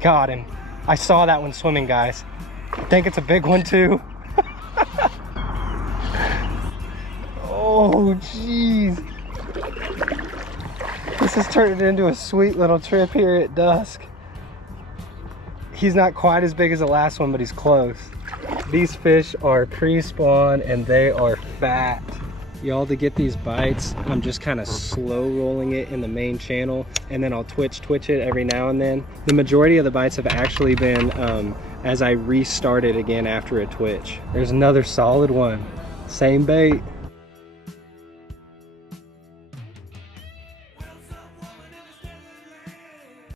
Got him. I saw that one swimming, guys. I think it's a big one too. Oh, jeez. This has turned into a sweet little trip here at dusk. He's not quite as big as the last one, but he's close. These fish are pre-spawn and they are fat. Y'all, to get these bites, I'm just kind of slow rolling it in the main channel, and then I'll twitch it every now and then. The majority of the bites have actually been as I restarted again after a twitch. There's another solid one. Same bait.